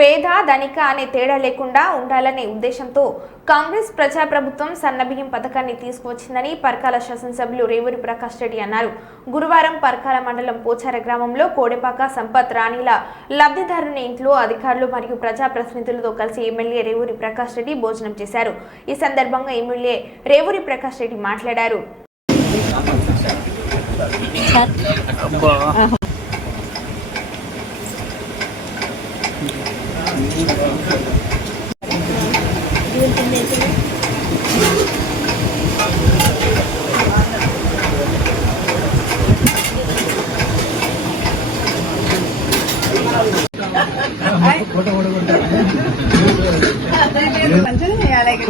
పేద ధనిక అనే తేడా లేకుండా ఉండాలనే ఉద్దేశంతో కాంగ్రెస్ ప్రజాప్రభుత్వం సన్నబియ్యం పథకాన్ని తీసుకువచ్చిందని పర్కాల శాసనసభ్యులు రేవూరి ప్రకాష్ రెడ్డి అన్నారు. గురువారం పర్కాల మండలం పోచార గ్రామంలో కోడెపాక సంపత్ రాణిల లబ్ధిదారుని ఇంట్లో అధికారులు మరియు ప్రజాప్రతినిధులతో కలిసి ఎమ్మెల్యే రేవూరి ప్రకాష్ రెడ్డి భోజనం చేశారు. ఈ సందర్భంగా ఎమ్మెల్యే రేవూరి ప్రకాష్ రెడ్డి మాట్లాడారు. మంచిగా చేయాలి ఇక